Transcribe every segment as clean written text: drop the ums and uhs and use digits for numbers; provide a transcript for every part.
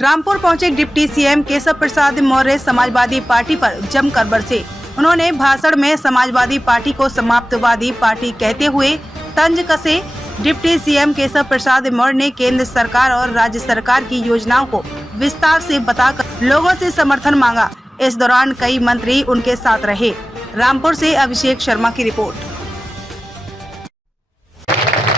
रामपुर पहुंचे deputy CM Keshav Prasad Maurya Samajwadi party पर जमकर बरसे। उन्होंने भाषण में समाजवादी पार्टी को समाप्तवादी पार्टी कहते हुए तंज कसे। डिप्टी सीएम केशव प्रसाद मौर्य ने केंद्र सरकार और राज्य सरकार की योजनाओं को विस्तार से बताकर लोगों से समर्थन मांगा। इस दौरान कई मंत्री उनके साथ रहे। रामपुर से अभिषेक शर्मा की रिपोर्ट।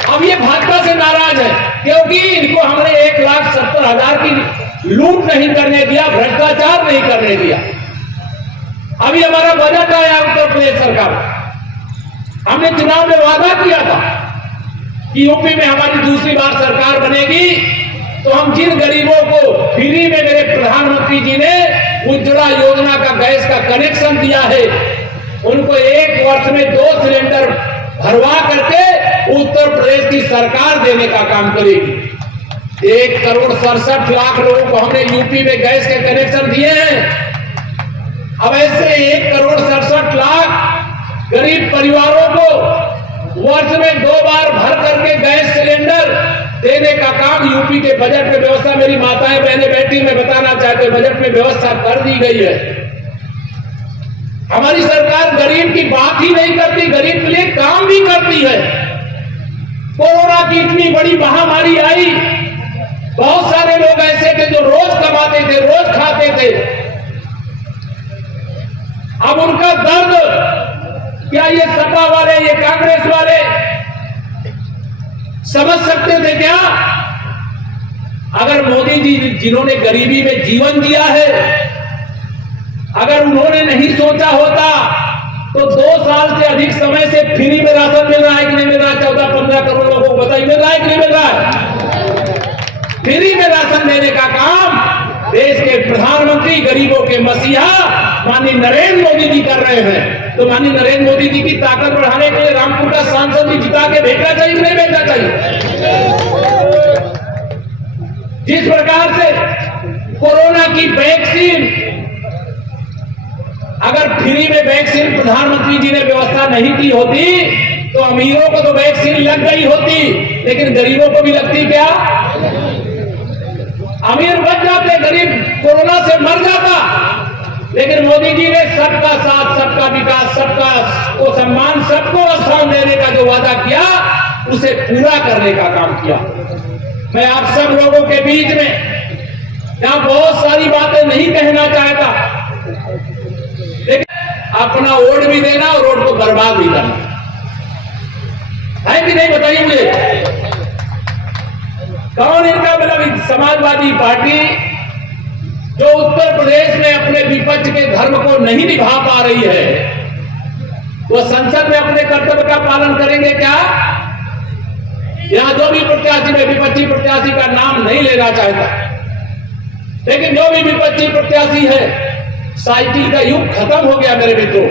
अब ये भाजपा से नाराज है क्योंकि इनको हमने 1,70,000 की लूट नहीं करने दिया, भ्रष्टाचार नहीं करने दिया। अभी हमारा बजट आया उत्तर प्रदेश सरकार, हमने चुनाव में वादा किया था कि यूपी में हमारी दूसरी बार सरकार बनेगी तो हम जिन गरीबों को फ्री में मेरे प्रधानमंत्री जी ने उज्ज्वला योजना का गैस का कनेक्शन दिया है, उनको 1 वर्ष में 2 सिलेंडर भरवा करके उत्तर प्रदेश की सरकार देने का काम करेगी। 1,67,00,000 लोगों को हमने यूपी में गैस के कनेक्शन दिए हैं। अब ऐसे 1,67,00,000 गरीब परिवारों को वर्ष में 2 बार भर करके गैस सिलेंडर देने का काम यूपी के बजट में व्यवस्था, मेरी माताएं बहनें बैठी मैं बताना चाहते, बजट में व्यवस्था कर दी गई है। हमारी सरकार गरीब की बात ही नहीं करती, गरीब के लिए काम भी करती है। कोरोना की इतनी बड़ी महामारी आई, बहुत सारे लोग ऐसे थे जो रोज कमाते थे, रोज खाते थे। अब उनका दर्द क्या ये सपा वाले, ये कांग्रेस वाले समझ सकते थे क्या? अगर मोदी जी जिन्होंने गरीबी में जीवन दिया है, अगर उन्होंने नहीं सोचा होता तो 2 साल से अधिक समय से फ्री में राशन मिल रहा है कि नहीं मिल रहा है? 14-15 करोड़ लोगों को बताइए, मिल रहा है कि नहीं मिल रहा है? फ्री में राशन देने का काम देश के प्रधानमंत्री, गरीबों के मसीहा माननीय नरेंद्र मोदी जी कर रहे हैं। तो माननीय नरेंद्र मोदी जी की ताकत बढ़ाने के लिए रामपुर का सांसद जी जिता के भेजना चाहिए कि नहीं भेजना चाहिए? जिस प्रकार से कोरोना की वैक्सीन, अगर फ्री में वैक्सीन प्रधानमंत्री जी ने व्यवस्था नहीं की होती तो अमीरों को तो वैक्सीन लग गई होती, लेकिन गरीबों को भी लगती क्या? अमीर बच जाते, गरीब कोरोना से मर जाता। लेकिन मोदी जी ने सबका साथ, सबका विकास, सबका को सम्मान, सबको स्थान देने का जो वादा किया उसे पूरा करने का काम किया। मैं आप सब लोगों के बीच में यहां बहुत सारी बातें नहीं कहना चाहता, लेकिन अपना वोट भी देना और वोट को बर्बाद भी करना है कि नहीं, बताइए मुझे। कौन इनका मतलब समाजवादी पार्टी जो उत्तर प्रदेश में अपने विपक्ष के धर्म को नहीं निभा पा रही है, वो संसद में अपने कर्तव्य का पालन करेंगे क्या? यहां जो भी प्रत्याशी, में विपक्षी प्रत्याशी का नाम नहीं लेना चाहता, लेकिन जो भी विपक्षी प्रत्याशी है, साइकिल का युग खत्म हो गया मेरे मित्रों,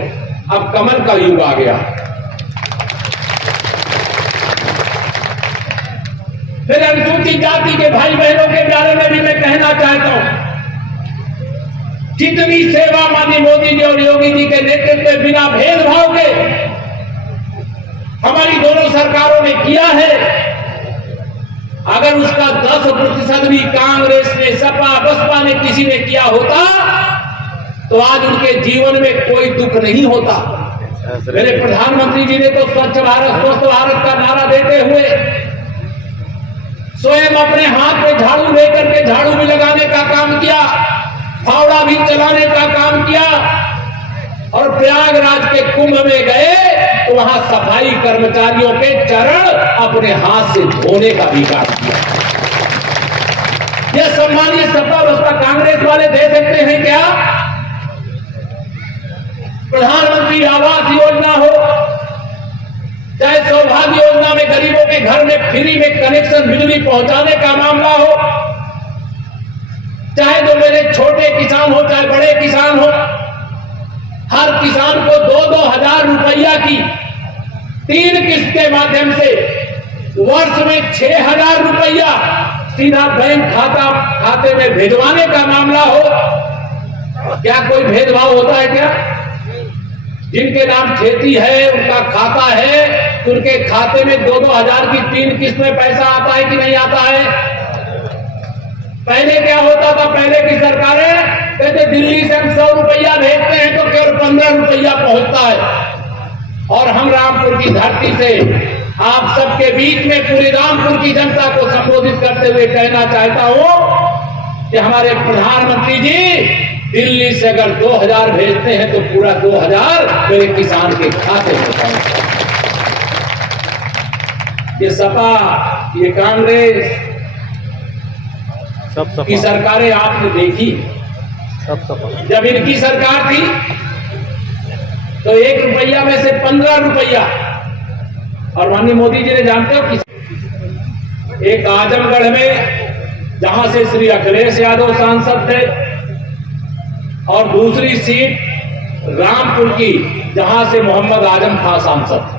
अब कमल का युग आ गया। फिर अनुसूचित जाति के भाई बहनों के बारे में भी मैं कहना चाहता हूं, जितनी सेवा माननीय मोदी जी और योगी जी के नेतृत्व में बिना भेदभाव के हमारी दोनों सरकारों ने किया है, अगर उसका 10% भी कांग्रेस ने, सपा, बसपा ने, किसी ने किया होता तो आज उनके जीवन में कोई दुख नहीं होता। मेरे प्रधानमंत्री जी ने तो स्वच्छ भारत, स्वस्थ भारत का नारा देते हुए स्वयं अपने हाथ में झाड़ू लेकर के झाड़ू भी लगाने का काम किया, फावड़ा भी चलाने का काम किया, और प्रयागराज के कुंभ में गए तो वहां सफाई कर्मचारियों के चरण अपने हाथ से धोने का भी काम किया। यह सम्मानीय सपा बसपा कांग्रेस वाले दे सकते हैं क्या? प्रधानमंत्री आवास योजना हो, चाहे सौभाग्य योजना में गरीबों के घर में फ्री में कनेक्शन बिजली पहुंचाने का मामला हो, चाहे तो मेरे छोटे किसान हो चाहे बड़े किसान हो, हर किसान को 2-2 हजार रुपया की 3 किस्त के माध्यम से वर्ष में 6,000 रुपया सीधा बैंक खाते में भिजवाने का मामला हो। क्या कोई भेदभाव होता है क्या? जिनके नाम खेती है, उनका खाता है, तो उनके खाते में 2-2 हजार की 3 किस्त में पैसा आता है कि नहीं आता है? पहले क्या होता था, पहले की सरकारें कहते दिल्ली से हम 100 रुपया भेजते हैं तो केवल 15 रुपया पहुंचता है। और हम रामपुर की धरती से आप सबके बीच में पूरी रामपुर की जनता को संबोधित करते हुए कहना चाहता हूं कि हमारे प्रधानमंत्री जी दिल्ली से अगर 2000 भेजते हैं तो पूरा 2000 मेरे किसान के खाते में पहुंचता है। ये सपा, ये कांग्रेस की सरकारें आपने देखी। जब इनकी सरकार थी तो 1 रुपया में से 15 रुपया, और माननीय मोदी जी ने जानते हो कि एक आजमगढ़ में जहां से श्री अखिलेश यादव सांसद थे और दूसरी सीट रामपुर की जहां से मोहम्मद आजम खां सांसद थे।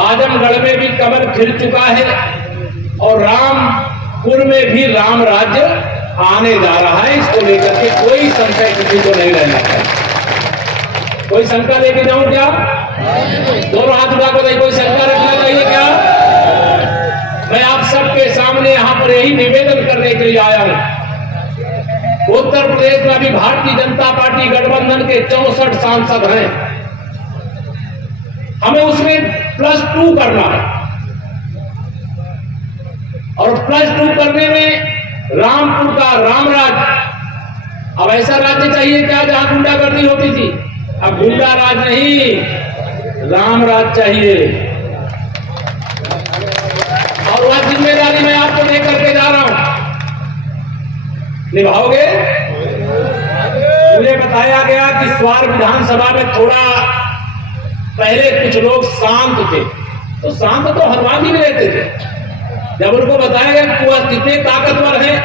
आजमगढ़ में भी कमल खिल चुका है और रामपुर में भी राम राज्य आने जा रहा है। इसको लेकर के कोई संशय किसी को नहीं रहना चाहिए। कोई शंका लेके जाऊं क्या? दोनों हाथ उठा कर कोई शंका रखना चाहिए क्या? मैं आप सबके सामने यहां पर यही निवेदन करने के लिए आया हूं। उत्तर प्रदेश में अभी भारतीय जनता पार्टी गठबंधन के 64 सांसद हैं। हमें उसमें +2 करना है और +2 करने में रामपुर का रामराज, अब ऐसा राज्य चाहिए क्या जहां गुंडागर्दी होती थी? अब गुंडा राज नहीं, रामराज चाहिए। और वह जिम्मेदारी मैं आपको देकर के जा रहा हूं, निभाओगे? मुझे बताया गया कि स्वार विधानसभा में थोड़ा पहले कुछ लोग शांत थे, तो शांत तो हनुमान जी भी रहते थे। जब उनको बताया गया कि वह कितने ताकतवर हैं,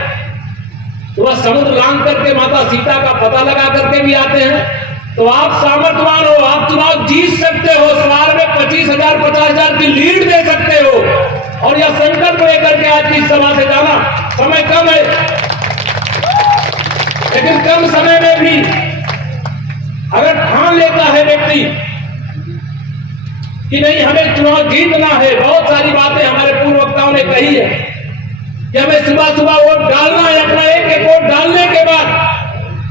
तो वह समुद्र लांघ करके माता सीता का पता लगा करके भी आते हैं। तो आप सामर्थ्यवान हो, आप चुनाव जीत सकते हो, स्वार में 25,000 50,000 की लीड दे सकते हो। और यह संकल्प लेकर के आज की सभा से जाना, समय कम है, लेकिन कम समय में भी अगर ठान लेता है व्यक्ति कि नहीं हमें चुनाव जीतना है, बहुत सारी बातें हमारे पूर्व वक्ताओं ने कही है कि हमें सुबह सुबह वोट डालना है, अपना एक वोट डालने के बाद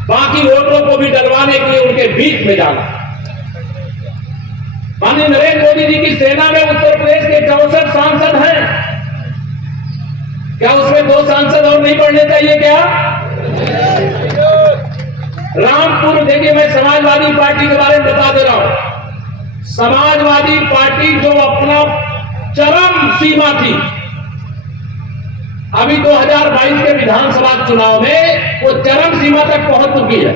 बाकी वोटरों को भी डलवाने के लिए उनके बीच में जाना। माननीय नरेंद्र मोदी जी की सेना में उत्तर प्रदेश के 64 सांसद हैं, क्या उसमें 2 सांसद और नहीं बढ़ने चाहिए क्या? रामपुर, देखिए मैं समाजवादी पार्टी के बारे में बता दे रहा हूं। समाजवादी पार्टी जो अपना चरम सीमा थी, अभी 2022 के विधानसभा चुनाव में वो चरम सीमा तक पहुंच चुकी है।